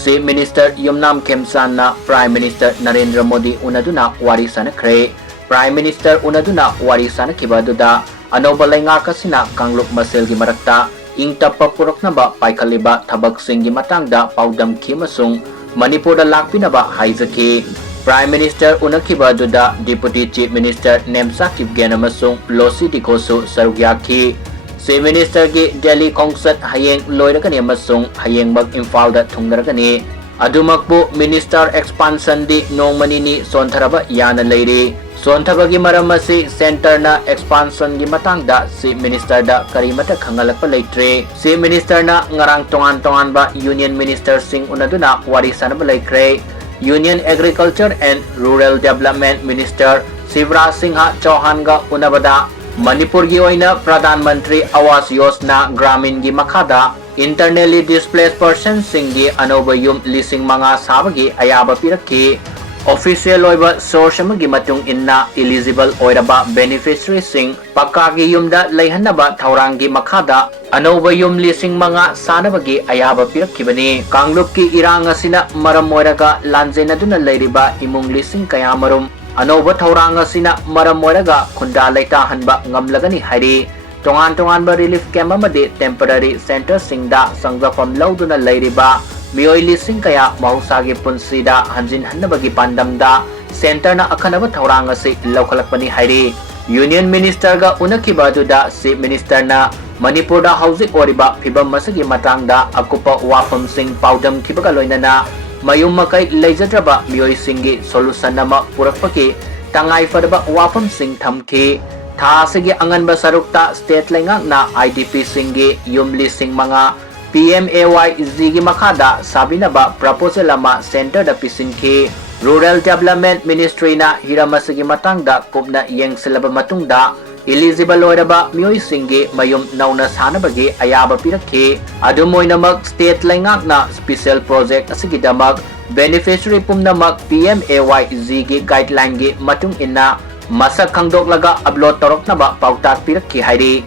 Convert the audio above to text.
Chief Minister Yumnam Khemchand na Prime Minister Narendra Modi Ounaduna Wari Sanakhre. Prime Minister Ounaduna Wari Sanakhiba aduda anoba laingak asina Kanglup Maselgi marakta ingtappa puroknaba paikhaliba thabaksingi matangda paudamkhi amasung Manipurda lakpinaba haizaki. Prime Minister Unakhiba aduda Deputy Chief Minister Nemsakib Gen amasung Losi Dikosu sarugyakhi. Chief Minister gi Delhi Concert hayeng loiragani amasung hayeng mag Imphal thungnaragani. Adumakbu Minister Expansion di nongmanini sontharaba yana leiri. Sonthabagi maram asi center na expansion gi matangda Chief Minister da karimata khangalakpa leitre. Chief Minister na ngarang tongan ba Union Minister sing Ounaduna Wari Sanakhre leikre. Union Agriculture and Rural Development Minister Shivraj Singh Chauhan ga unabada Manipur gi oina Pradhan Mantri Awas Yojana Gramin gi makhada internally displaced persons sing gi anoba yum lising mga sabagi ayaba pirakhi. Official oiba source amagi matung inna eligible oiraba beneficiary sing pakagi yumda leihanaba thaurangi makhada anoba yum lising mga sanabagi ayaba pirakhibani. Kanglup ki irang asina maram oiraga lanjenaduna leiriba imung lising kaya marum anoba thaurang asina maram oiraga khunda leitahanba ngamlagani hairi. Tongan ba relief camp amadi temporary center singda sangjafam lauduna leiriba Miyoi lising kaya mahusagi punsida hanjin hannabagi pandamda center na akhanaba thaurang asi laukalakpani hairi. Union Minister ga unakhiba aduda Chief Minister na Manipur da hauzik oriba phibam masagi matangda akupa wafam sing paudam thibaga loinana mayum makai leijadraba miyoi singi solution nama purakpaki tangai fadaba wafam sing thamki. Tha asigi anganba sarukta state lengak na IDP singi yum lising mga PMAYZ gi makhada sabinaba proposal ama center da pisinki. Rural Development Ministry na hiramasigi matangda kupna yeng silaba matungda eligible oiraba miyoi singi mayum nauna sanabagi ayaba pirakhi. Adumoinamag state lengak na special project asigidamak beneficiary pumnamak PMAYZ gi guideline gi matung inna masak khangdoklaga upload toroknaba pautak pirakhi hairi.